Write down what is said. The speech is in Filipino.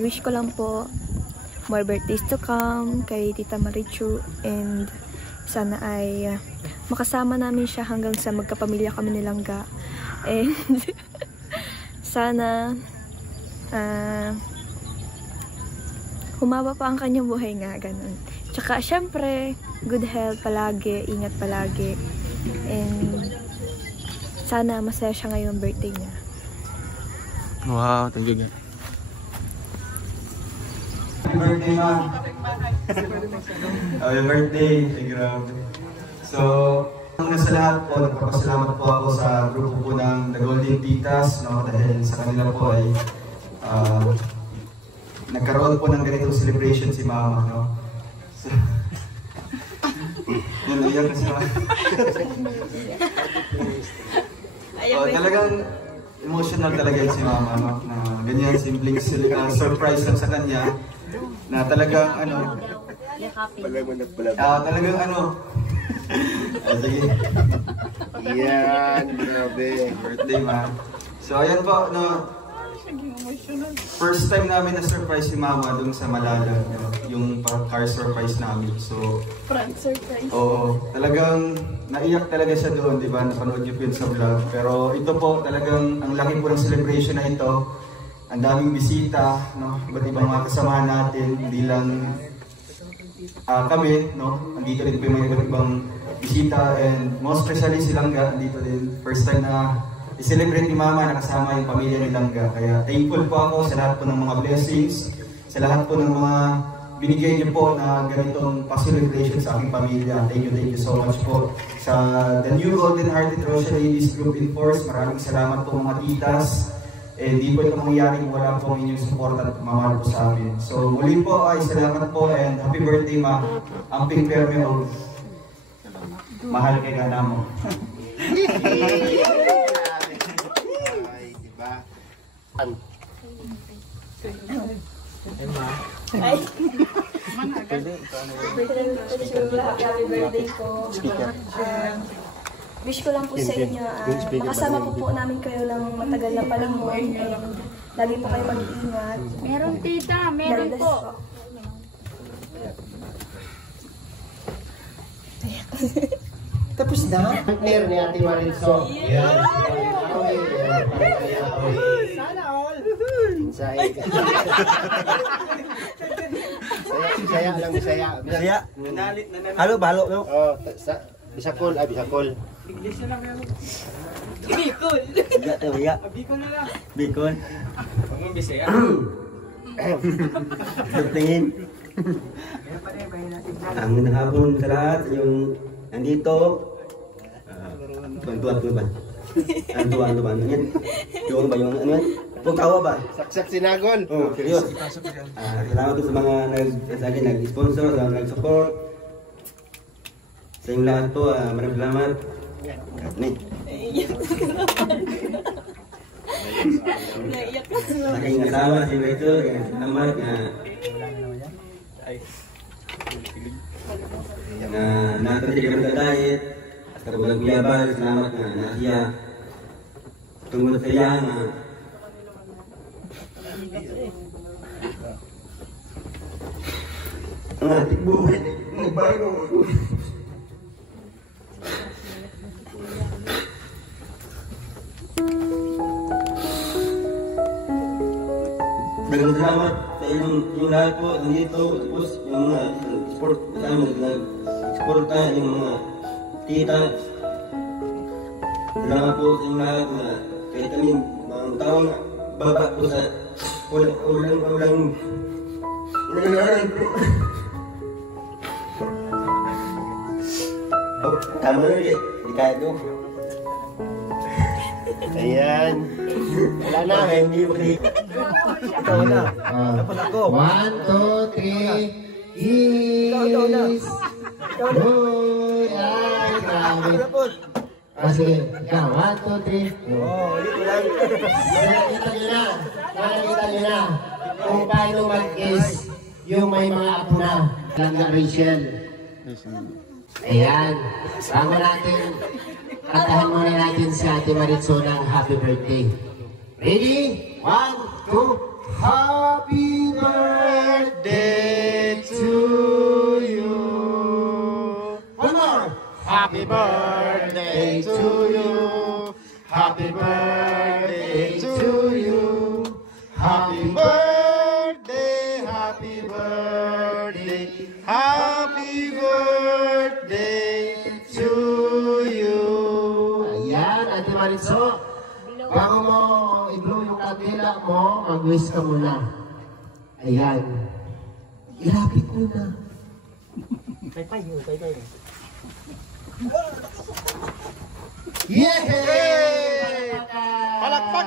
Wish ko lang po more birthdays to come kay Tita Marichu, and sana ay makasama namin siya hanggang sa magkapamilya kami ni Langga. And sana humaba pa ang kanyang buhay nga, ganun. Tsaka syempre, good health palagi, ingat palagi. And sana masaya siya ngayong birthday niya. Wow, thank you. Happy birthday, ma'am. Happy birthday. Grabe. So, hanggang sa lahat po, nagpapasalamat po ako sa grupo po ng The Golden Titas, no? Dahil sa kanila po ay nagkaroon po ng ganitong celebration si Mama, no? So, yun, iyak na siya. Talagang emotional talaga yun si Mama, no? Na ganyan, simpleng surprise lang sa kanya. Na talagang talagang sige. Yan, grabe. Birthday, ma. So, ayan po, no. First time namin na-surprise si Mama dun sa Malala, no? Yung car surprise namin. So, Prank surprise. Oo, talagang naiyak talaga siya doon, di ba? Napanood niyo po yun sa vlog. Pero ito po, talagang ang laki po ng celebration na ito. Ang daming bisita, no? Iba't ibang mga kasamahan natin, hindi lang kami, no? Andito rin po yung mga iba't ibang bisita, and most especially si Langga, andito din. First time na i-celebrate ni Mama na kasama yung pamilya ni Langga. Kaya thankful po ako sa lahat po ng mga blessings, sa lahat po ng mga binigay niyo po na ganitong pa-celebration sa aking pamilya. Thank you so much po. Sa The New Golden Hearted Rosary Ladies Group in Force, maraming salamat po mga titas. Hindi po ito mangyayari kung wala po ang inyong support at mamahal po sa amin. So muli po ay salamat po, and happy birthday, Ma. Ang pink permio, mahal kay gana mo. Ay. Happy birthday po. Wish ko lang po sa inyo, makasama po namin kayo lang matagal na panahon. Lagi po kayo mag-iingat. Meron, tita, meron po. Tapos na? Partner ni Ate Maritzo. Yan. Sana all. Bisaya lang, Bisaya. Bisaya? Halo, balo, no? Oh, Bisakol, Bisakol. English na lang meron. Bicol! Bicol na lang. Bicol. Huwag mong Bisaya. Tingin. Ang hapon sa lahat, yung nandito, tuwan-tuwan ba? Tuwan ba? Ano yan? Yung ba yung ano yan? Pagtawa ba? Saksak sinagol. Oh, serious. Salamat sa mga nag-sponsor, nag-support. Sa inyong lahat po, maraming salamat. Nih. Naiyak ka. Aking asawa, si Rachel, salamat na natin kami ka-diet. At kabulang biyabal, salamat na nasiya. Tungkol sa iya na ang ating buhay, nagbago. Dagang salamat sa inyong lahat po dito. Tapos yung mga support kami, nag-support tayo yung mga tita. Salamat po sa inyong lahat na kahit kami mga taong baba po sa ulang inagaran po. Tama na rin, di kaya doon. Ayan. Wala na. Hindi makikita. Ikaw na. Dapat ako. 1, 2, 3. Is. Uy, ay, grabe. Kasi, ikaw, 1, 2, 3. Oo, dito lang. Nakikita nyo na kung paano mag-kiss yung may mga apo na. Langga Rachel. Ayan. Bago natin, kantahan muna natin si Ate Maritzo ng happy birthday. Ready? 1, 2, happy birthday to you. Happy birthday to you. Happy birthday, happy birthday, happy birthday to you. Ayan, Ate Maritzo. Bago mo i-blow yung kandila mo, mag-wish ka muna. Ayan. Ilapit mo na. Yay! Palakpak!